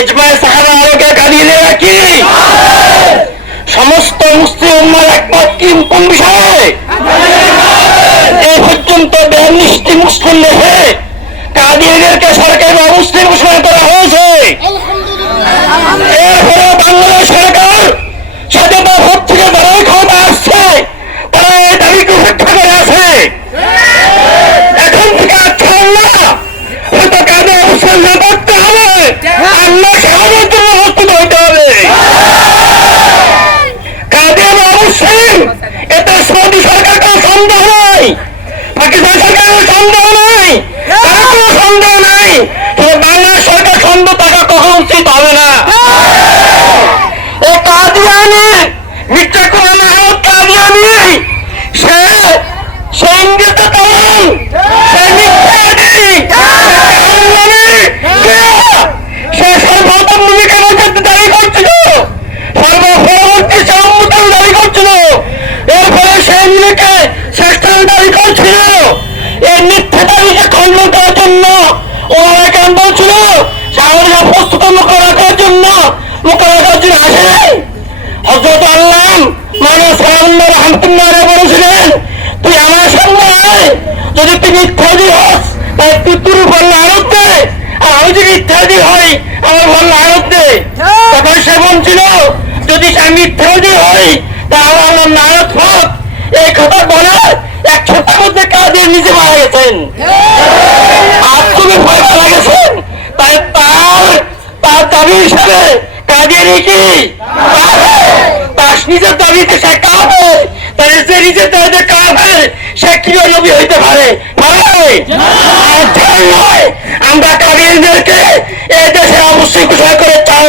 ইজমায়ে সাহাবা আলোকে কাঁদিয়ে রাখি সমস্ত মুসলিম উম্মার একমত কোন বিষয়ে এই পর্যন্ত 42টি মুসলিম দেশে কাদিয়ানীদেরকে সরকারি অমুসলিম ঘোষণা করা হয়েছে। এরপরে বাংলাদেশ সরকার স্বাধীনতা ভোট থেকে যারা ক্ষমতা আসছে তারা এই দাবিকে উপেক্ষা করে আছে। এখন থেকে আচ্ছা আল্লাহ হয়তো কাজে অবস্থান না করতে হবে, আল্লাহ সমাজের জন্য প্রস্তুত হইতে হবে। কাদিয়ানী অমুসলিম এতে সৌদি সরকারকেও সন্দেহ নাই, পাকিস্তান সরকারের সন্দেহ নাই, তার কোনো সন্দেহ নাই। বাংলাদেশ সরকার সন্দেহ থাকা কখনো উচিত হবে না। ও কাদিয়ানী মির্জা গোলাম আহমদ কাদিয়ানী সে ইংরেজদের দমন, সে মিথ্যাবাদী, সে সর্বপ্রথম ভূমিকা রাখতে দাবি করছিল, সর্বপরবর্তী সে উন্মোচন দাবি করছিল, এরপরে সে নিজেকে শ্রেষ্ঠ দাবি করছিল। এই মিথ্যা দাবিকে খণ্ডন করার জন্য ওনারা কেন বলছিল আমাদের প্রস্তুত মোকাবেলা করার জন্য আসে নাই। হযরত আল্লাহ মানব সাল্লাল্লাহু রাহমাতুল্লাহ বলেছিলেন, তুই আমার সঙ্গে আয়, যদি তুই মিথ্যাবাদী হস তাহলে তুই তোর উপর লানত দে, আর আমি যদি মিথ্যাবাদী হই আমার উপর লানত দে। তখন সে বলছিল যদি সে মিথ্যাবাদী হই তাহলে আমার লানত হোক। এই কথা বলে এক ছোটার মধ্যে কাদিয়ানী নিজে মারা গেছেন, আর তুমি ভয় মারা গেছেন। তাই তার দাবি হিসাবে কাদিয়ানী কি তার নিজের দাবিতে সে কাফের, তার যে নিজের দাবিতে কাফের সে কি নবী হইতে পারে? আমরা কাদিয়ানীদেরকে এই দেশে অবশ্যই ঘোষণা করে চাই